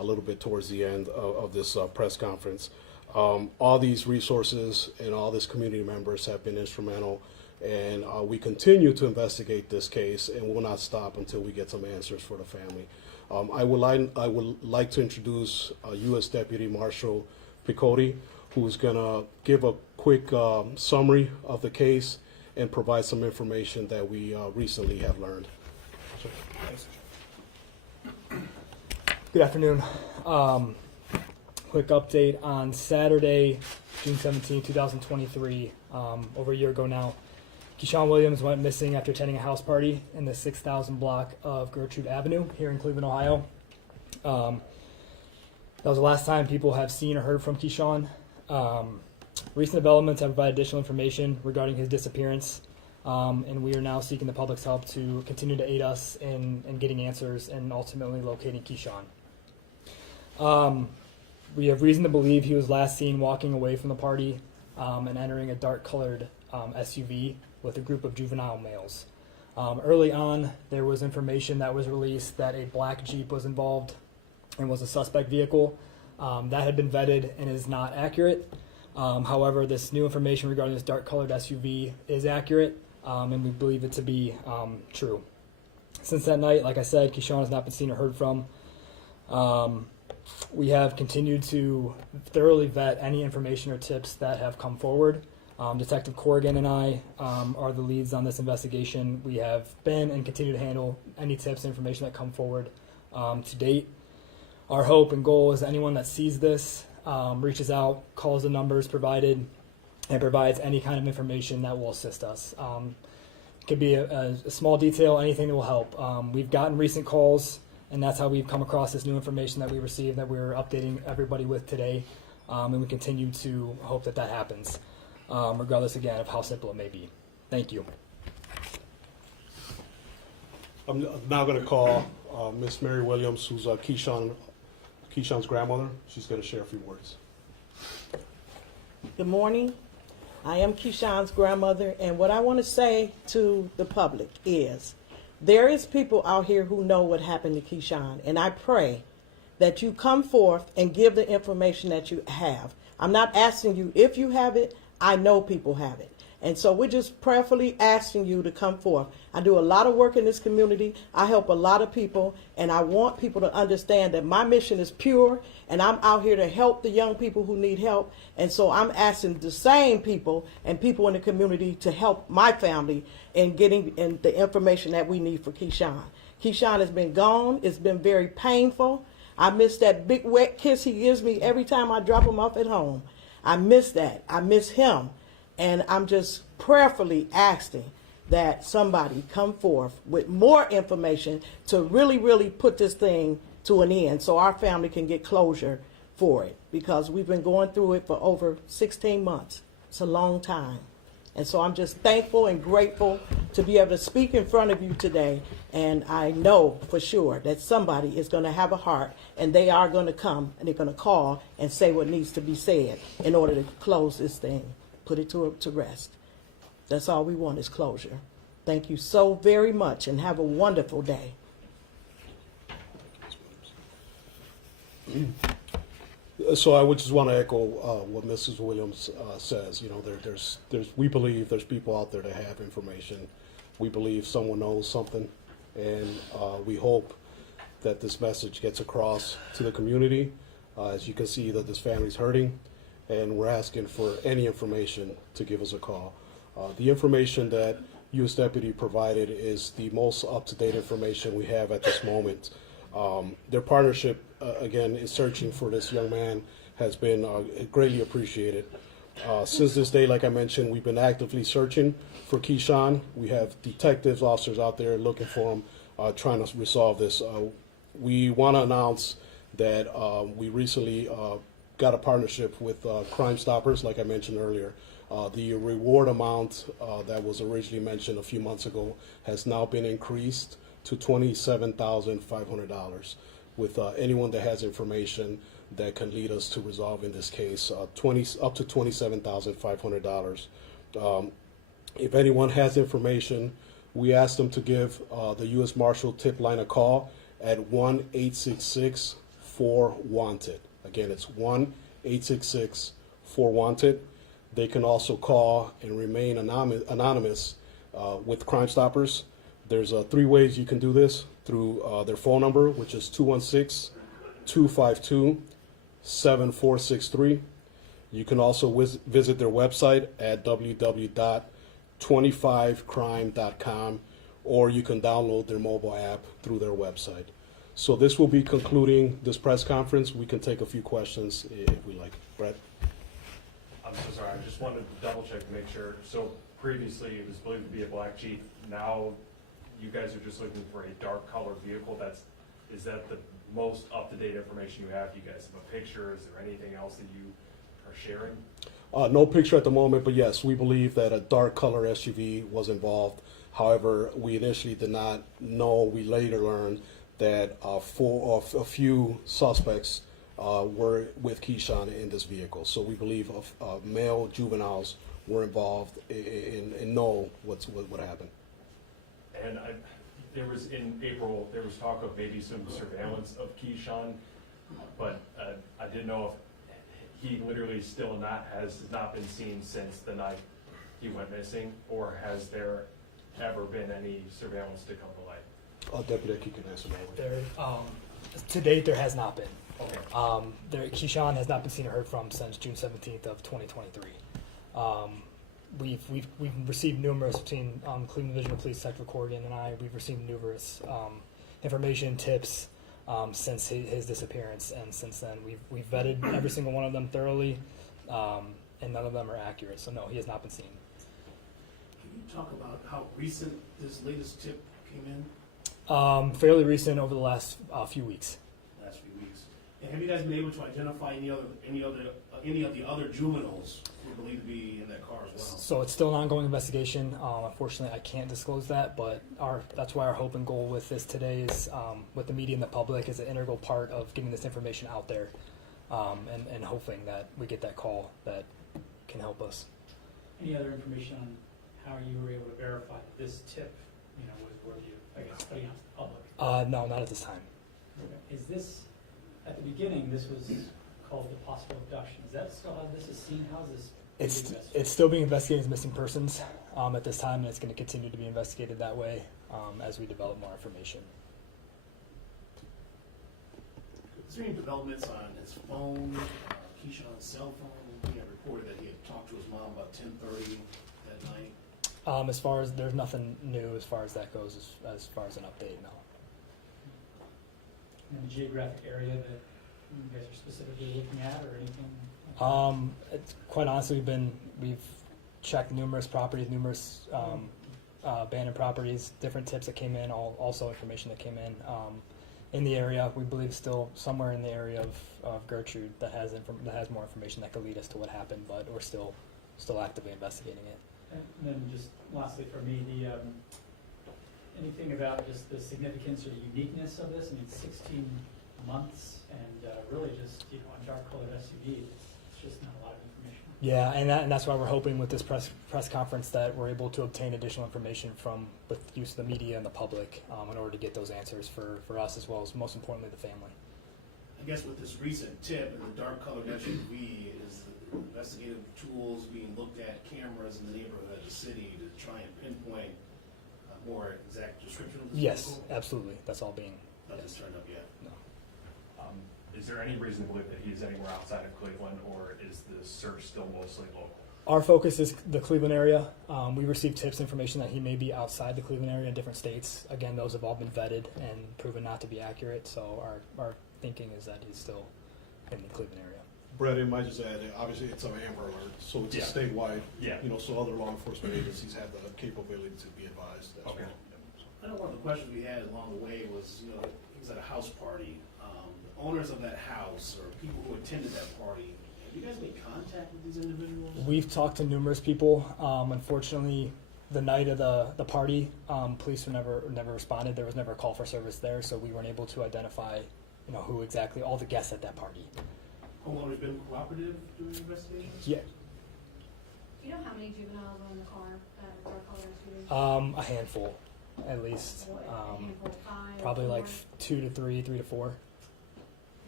a little bit towards the end of this press conference. All these resources and all these community members have been instrumental, and we continue to investigate this case and will not stop until we get some answers for the family. I would like to introduce U.S. Deputy Marshal Picotti, who's going to give a quick summary of the case and provide some information that we recently have learned. Thanks. Good afternoon. Quick update on Saturday, June 17, 2023, over a year ago now. Keshaun Williams went missing after attending a house party in the 6,000 block of Gertrude Avenue here in Cleveland, Ohio. That was the last time people have seen or heard from Keshaun. Recent developments have provided additional information regarding his disappearance, and we are now seeking the public's help to continue to aid us in getting answers and ultimately locating Keshaun. We have reason to believe he was last seen walking away from the party and entering a dark-colored SUV with a group of juvenile males. Early on, there was information that was released that a black Jeep was involved and was a suspect vehicle. That had been vetted and is not accurate. However, this new information regarding this dark-colored SUV is accurate, and we believe it to be true. Since that night, like I said, Keshaun has not been seen or heard from. We have continued to thoroughly vet any information or tips that have come forward. Detective Corrigan and I are the leads on this investigation. We have been and continue to handle any tips and information that come forward to date. Our hope and goal is that anyone that sees this reaches out, calls the numbers provided, and provides any kind of information that will assist us. It could be a small detail, anything that will help. We've gotten recent calls, and that's how we've come across this new information that we received that we're updating everybody with today, and we continue to hope that that happens, regardless, again, of how simple it may be. Thank you. I'm now going to call Miss Mary Williams, who's Keshaun's grandmother. She's going to share a few words. Good morning. I am Keshaun's grandmother, and what I want to say to the public is there is people out here who know what happened to Keshaun, and I pray that you come forth and give the information that you have. I'm not asking you if you have it. I know people have it. And so we're just prayerfully asking you to come forth. I do a lot of work in this community. I help a lot of people, and I want people to understand that my mission is pure, and I'm out here to help the young people who need help. And so I'm asking the same people and people in the community to help my family in getting in the information that we need for Keshaun. Keshaun has been gone. It's been very painful. I miss that big wet kiss he gives me every time I drop him off at home. I miss that. I miss him. And I'm just prayerfully asking that somebody come forth with more information to really, really put this thing to an end so our family can get closure for it, because we've been going through it for over 16 months. It's a long time. And so I'm just thankful and grateful to be able to speak in front of you today. And I know for sure that somebody is going to have a heart, and they are going to come and they're going to call and say what needs to be said in order to close this thing. Put it to rest. That's all we want is closure. Thank you so very much, and have a wonderful day. So I would just want to echo what Mrs. Williams says. You know, we believe there's people out there that have information. We believe someone knows something, and we hope that this message gets across to the community. As you can see, that this family's hurting, and we're asking for any information to give us a call. The information that U.S. Deputy provided is the most up-to-date information we have at this moment. Their partnership, again, in searching for this young man has been greatly appreciated. Since this day, like I mentioned, we've been actively searching for Keshaun. We have detectives, officers out there looking for him, trying to resolve this. We want to announce that we recently got a partnership with Crime Stoppers, like I mentioned earlier. The reward amount that was originally mentioned a few months ago has now been increased to $27,500 with anyone that has information that can lead us to resolving this case, up to $27,500. If anyone has information, we ask them to give the U.S. Marshal tip line a call at 1-866-4 4WANTED. Again, it's 1-866-4WANTED. They can also call and remain anonymous with Crime Stoppers. There's 3 ways you can do this: through their phone number, which is 216-252-7463. You can also visit their website at www.25crime.com, or you can download their mobile app through their website. So this will be concluding this press conference. We can take a few questions if we like. Brett? I'm so sorry, I just wanted to double check to make sure. So previously it was believed to be a black Jeep. Now you guys are just looking for a dark colored vehicle. Is that the most up-to-date information you have? Do you guys have a picture? Is there anything else that you are sharing? No picture at the moment, but yes, we believe that a dark color SUV was involved. However, we initially did not know. We later learned that a few suspects were with Keshaun in this vehicle. So we believe male juveniles were involved and know what happened. And there was in April, there was talk of maybe some surveillance of Keshaun, but I didn't know if he literally has not been seen since the night he went missing, or has there ever been any surveillance to come to light? Deputy, you can answer that one. There, to date, there has not been. Okay. Keshaun has not been seen or heard from since June 17th of 2023. We've received numerous between Cleveland Division of Police Sector Corrigan and I. We've received numerous information, tips since his disappearance, and since then we've vetted every single one of them thoroughly, and none of them are accurate. So no, he has not been seen. Can you talk about how recent this latest tip came in? Fairly recent, over the last few weeks. Last few weeks. And have you guys been able to identify any of the other juveniles who are believed to be in that car as well? So it's still an ongoing investigation. Unfortunately, I can't disclose that, but that's why our hope and goal with this today is, with the media and the public, is an integral part of getting this information out there, and hoping that we get that call that can help us. Any other information on how you were able to verify that this tip, was worthy of, putting out to the public? No, not at this time. Is this, at the beginning, this was called the possible abduction? Is that still how this is seen? How is this? It's still being investigated as missing persons at this time, and it's going to continue to be investigated that way as we develop more information. Is there any developments on his phone, Keshaun's cell phone? He had reported that he had talked to his mom about 10:30 that night. As far as, there's nothing new as far as that goes, as far as an update, no. In the geographic area that you guys are specifically looking at, or anything? It's, quite honestly, we've checked numerous properties, numerous abandoned properties, different tips that came in, also information that came in the area. We believe still somewhere in the area of Gertrude that has more information that could lead us to what happened, but we're still actively investigating it. And then just lastly for me, anything about just the significance or the uniqueness of this? I mean, 16 months and really just, a dark-colored SUV. It's just not a lot of information. Yeah, and that's why we're hoping with this press conference that we're able to obtain additional information with use of the media and the public in order to get those answers for us, as well as, most importantly, the family. I guess with this recent tip and the dark-colored SUV, is the investigative tools being looked at, cameras in the neighborhood, the city, to try and pinpoint a more exact description of this Yes, vehicle? absolutely. That's all being. Nothing's turned up yet. No. Is there any reason to believe that he's anywhere outside of Cleveland, or is the search still mostly local? Our focus is the Cleveland area. We received tips, information that he may be outside the Cleveland area in different states. Again, those have all been vetted and proven not to be accurate. So our thinking is that he's still in the Cleveland area. Brett, I might just add, obviously it's an Amber Alert, so it's a statewide, so other law enforcement agencies have the capability to be advised as Okay. well. I know one of the questions we had along the way was, he was at a house party. The owners of that house or people who attended that party, have you guys made contact with these individuals? We've talked to numerous people. Unfortunately, the night of the party, police were never responded. There was never a call for service there, so we weren't able to identify, who exactly, all the guests at that party. Homeowners been cooperative during the investigations? Yeah. Do you know how many juveniles were in the car that were dark-colored SUV? A handful, at least. A handful, 5, Probably 4? like 2 to 3, 3 to 4.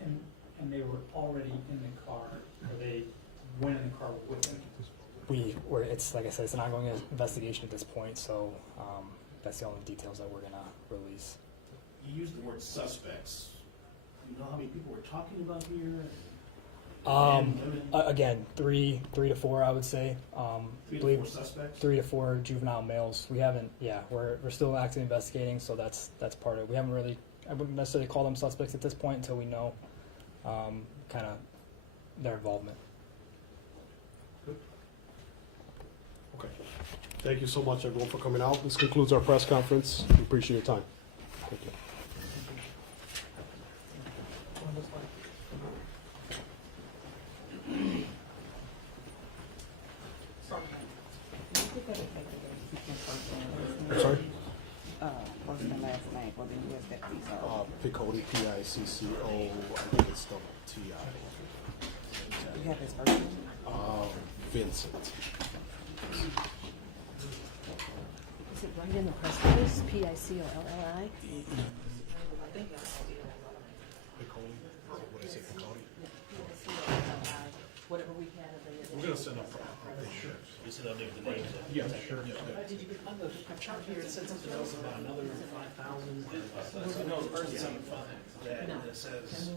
And they were already in the car, or they went in the car with him? It's like I said, it's an ongoing investigation at this point, so that's the only details that we're gonna release. You used the word suspects. Do you know how many people we're talking about here? Women? Again, three to four, I would say. 3 to believe 4 suspects? 3 to 4 juvenile males. We haven't. Yeah, we're still actively investigating, so that's part of it. We haven't really. I wouldn't necessarily call them suspects at this point until we know kind of their involvement. Okay. Thank you so much, everyone, for coming out. This concludes our press conference. We appreciate your time. Thank you. I'm sorry? First and last name, well, then you have that piece of. Piccoli, Picco, I think it's double T-I. You have his first name? Vincent. Is it right in the press release? P-I-C-O-L-L-I? Piccoli, what is it, Piccoli? Whatever we had available. We're gonna send up. Just an update with the names. Yeah, sure. On the chart here, it said something else about another 5,000. No, it's on the front. That, it says